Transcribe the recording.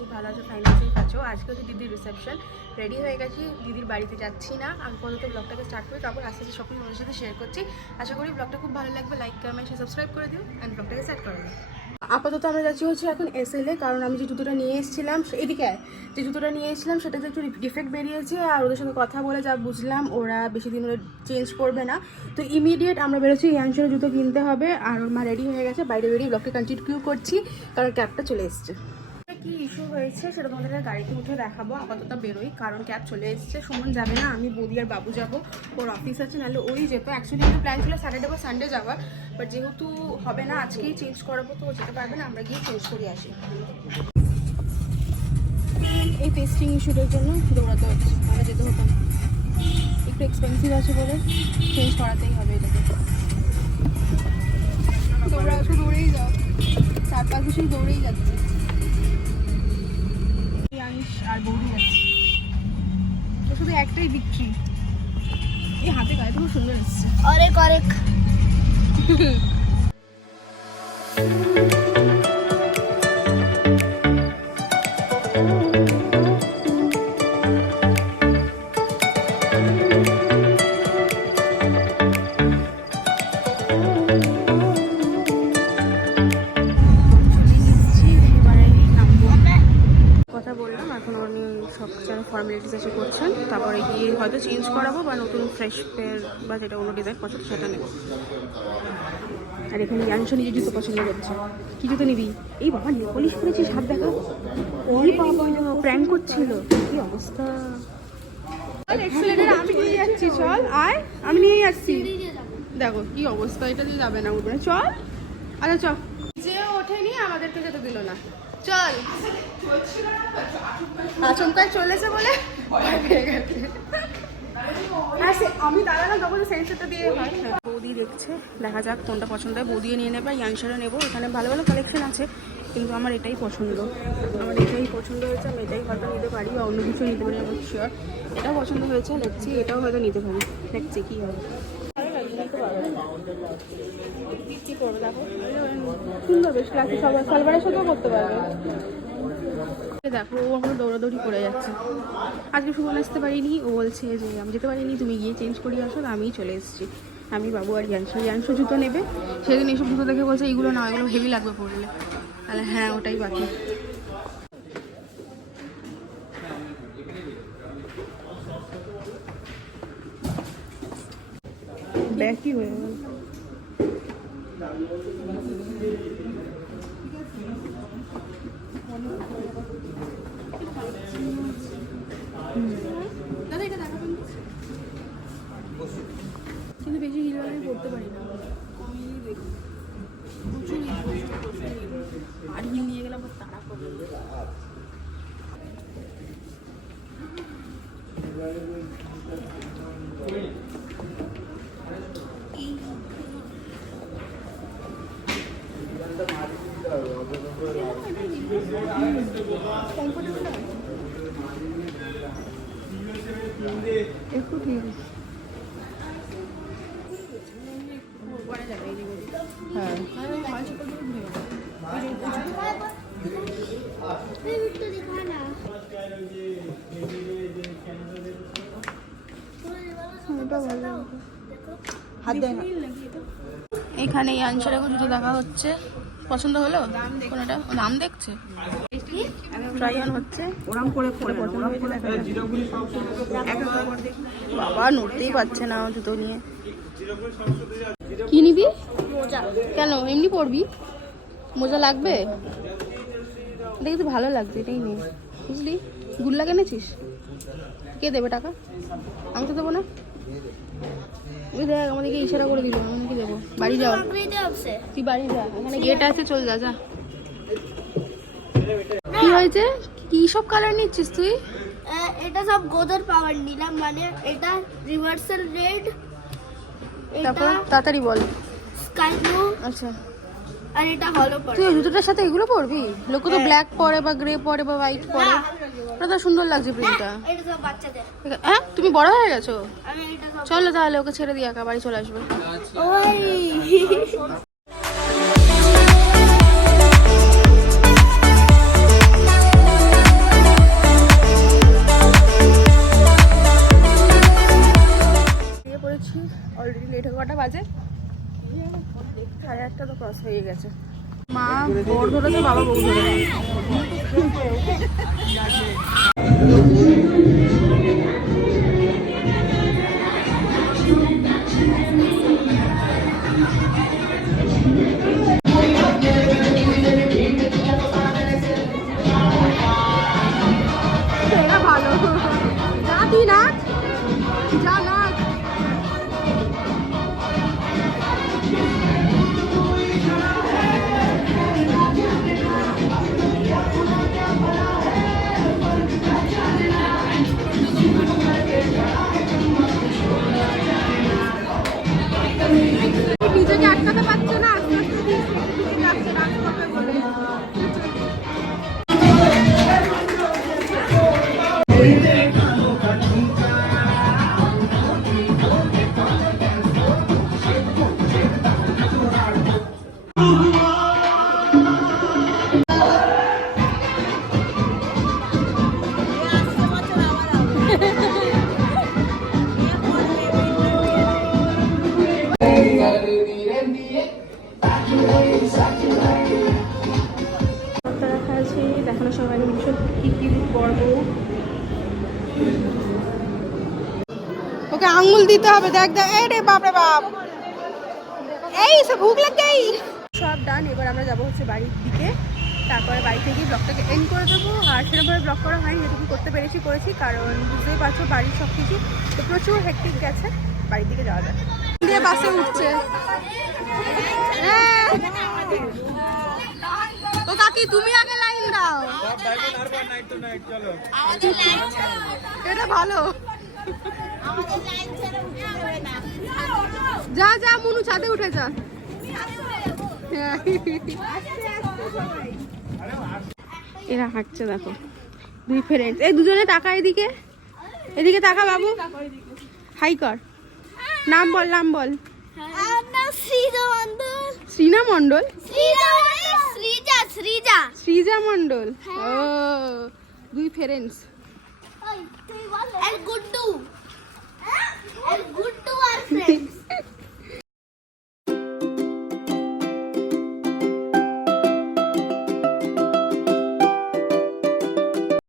আছি, ভালো আছো, ফাইন্যান্সিয়াল আছো। আজকে হচ্ছে দিদির রিসেপশন, রেডি হয়ে গেছি, দিদির বাড়িতে যাচ্ছি না। আমি পর্যন্ত ব্লগটাকে স্টার্ট করি, তারপর আস্তে আস্তে সবকিছু তোমাদের সাথে শেয়ার করছি। আশা করি ব্লগটা খুব ভালো লাগবে। লাইক কমেন্ট সাবস্ক্রাইব করে দিও অ্যান্ড ব্লগটাকে স্টার্ট করে দিও। আপাতত আমরা যাচ্ছি হচ্ছে এখন SL-এ, কারণ আমি যে জুতোটা নিয়ে এসেছিলাম এদিকে যে জুতোটা নিয়ে এসেছিলাম সেটাতে একটু ডিফেক্ট বেরিয়েছে, আর ওদের সাথে কথা বলে যা বুঝলাম ওরা বেশি দিন ওরা চেঞ্জ করবে না। তো ইমিডিয়েট আমরা বেরোচ্ছি, ইয়াংশোর জুতো কিনতে হবে। আর ওর মা রেডি হয়ে গেছে, বাইরে বেরিয়ে ব্লগটা কন্টিনিউ করছি কারণ ক্যাবটা চলে এসছে। কি ইস্যু হয়েছে সেটা তোমাদের গাড়িতে উঠে দেখাবো। আপাতত বেরোই কারণ ক্যাব চলে এসছে। সুমন যাবে না, আমি বৌদি আর বাবু যাবো, ওর অফিস আছে, নাহলে ওই যেত। অ্যাকচুয়ালি আমাদের প্ল্যান ছিল স্যাটারডে বা সানডে যাওয়ার, বাট যেহেতু হবে না, আজকেই চেঞ্জ করাবো, তো ও যেতে পারবে না, আমরা গিয়ে চেঞ্জ করে আসি। এই পেস্টিং ইস্যুটার জন্য দৌড়াতে হচ্ছে, আমরা যেতে হতো না, একটু এক্সপেন্সিভ আছে বলে চেঞ্জ করাতেই হবে এটাকে। তোমরা একটু দৌড়েই যাও, 4-5 বছর দৌড়েই যাচ্ছে। আর বৌদি যাচ্ছে, তো শুধু একটাই বিক্রি। এই হাতে গায়ে খুব সুন্দর এসছে। অরেক অরেক কথা বললাম, এখন উনি সব যেন ফর্মালিটিস এসে করছেন, তারপরে গিয়ে হয়তো চেঞ্জ করাবো বা নতুন ফ্রেশ পেয়ার বা যেটা অন্য ডিজাইন পছন্দ সেটা নেব। আর এখানে ইয়াংশো নিজে জুতো পছন্দ করছে। কি জুতো নিবি? এই বাবা নেল পলিশ করেছিস, হাত দেখা। ওই বাবা প্র্যাঙ্ক করছিল, কি অবস্থা। আমি নিয়ে যাচ্ছি, চল আয়, আমি নিয়ে যাচ্ছি। দেখো কি অবস্থা, এটা দিয়ে যাবে না, উঠবে না, চল। আচ্ছা চল, যে ওঠেনি আমাদেরকে যেতে দিল না, চল। আচমকায় চলেছে বলে আমি দাঁড়ালাম, তখন সেন্সারটা দিয়ে হয়। বৌদি দেখছে, দেখা যাক কোনটা পছন্দ হয়, বৌদিও নিয়ে নেবে, ইয়াংশারও নেবো। এখানে ভালো ভালো কালেকশন আছে, কিন্তু আমার এটাই পছন্দ, আমার এটাই পছন্দ হয়েছে। আমি এটাই হয়তো নিতে পারি বা অন্য কিছু নিতে পারি, আমার শিওর। এটাও পছন্দ হয়েছে, দেখছি এটাও হয়তো নিতে পারি, দেখছি কী হবে। কি করবে দেখো, সুন্দর বেশ লাগছে, সবাই সালবারের সাথেও করতে পারবে। দেখো ও আমার দৌড়াদৌড়ি করে যাচ্ছে। আজকে সুমন আসতে পারিনি, ও বলছে যে আমি যেতে পারিনি, তুমি গিয়ে চেঞ্জ করিয়ে আসো। আমিই চলে এসেছি, আমি বাবু আর ইয়াংশো জুতো নেবে। সেদিন এইসব জুতো দেখে বলছে এগুলো না, এগুলো হেভি লাগবে পরলে। তাহলে হ্যাঁ, ওটাই বাকি। ব্যাকই হয়ে গেল। দাদা এটা দেখাবেন, কিন্তু বেশি হিল আমি পড়তে পারি না, আমি দেখি প্রচুর আর হিল নিয়ে গেলে আবার তাড়া করবে। একটু ঠিক হ্যাঁ, এখানে ইয়াংশার এখন জুতো দেখা হচ্ছে, পছন্দ হলো কোনটা? দাম দেখছে, ট্রাই অন হচ্ছে। বাবা নড়তেই পারছে না জুতো নিয়ে। কি নিবি? মোজা। কেন, এমনি পরবি? মোজা লাগবে, দেখি তো ভালো লাগছে, এটাই নেই বুঝলি। গুল্লা কিনেছিস? কে দেবে টাকা? আমি তো দেবো না। ওই দেখ আমাদেরকে ইশারা করে দিল, আমি কি দেবো? বাড়ি যাও, তুই বাড়ি যা, এখানে গেট আছে, চল যা যা। কি হয়েছে, কি সব কালার নিচ্ছিস তুই? এটা সব গোদর পাওয়ার নিলাম, মানে এটা রিভার্সাল রেড, তারপর তাড়াতাড়ি বল। স্কাই ব্লু, আচ্ছা, আর এটা হলো পড়ে। তুই জুতোটার সাথে এগুলো পরবি? লোকে তো ব্ল্যাক পরে বা গ্রে পরে বা হোয়াইট পরে, ওটা তো সুন্দর লাগছে প্রিন্টটা। এটা সব বাচ্চাদের। হ্যাঁ, তুমি বড় হয়ে গেছো? আমি এটা সব চলো তাহলে ওকে ছেড়ে দিয়ে একা বাড়ি চলে আসবে। ওই 1:30 তো ক্রস হয়ে গেছে। মা বর ধরেছে, বাবা বউ ধরেছে। এটা ভালো, যা তুই নাচ, যা নাচ। নিজেকে আটকাতে পারছে না, আস্তে আস্তে যাচ্ছে ডান্স করবে বলে। রাখা আছে দেখানোর সময় কি কি করবো। ওকে আঙুল দিতে হবে, দেখ দেখ, এই রে বাপরে বাপ, এই সব ভুক লাগেই। সব ডান, এবার আমরা যাবো হচ্ছে বাড়ির দিকে। তারপরে বাড়ি থেকে ব্লগটাকে এন্ড করে দেবো। আর সেরকমভাবে ব্লগ করা হয়নি, যেটুকু করতে করেছি, কারণ বুঝতেই পারছো বাড়ির সব কিছু তো প্রচুর হেক্টিক গেছে। বাড়ির দিকে যাওয়া যায়, দিয়ে বাসে উঠছে। ও কাকি তুমি আগে লাইন দাও, এটা ভালো। যা যা মুনু, ছাদে উঠে যা। এরা হাঁটছে দেখো, দুই ফ্রেন্ড। এই দুজনে টাকা, এদিকে এদিকে টাকা বাবু, হাই কর। নাম বল, নাম বল। শ্রীনা মন্ডল, শ্রীজা মন্ডল। ও দুই ফ্রেন্ডস। গুড্ডু আর ফ্রেন্ডস।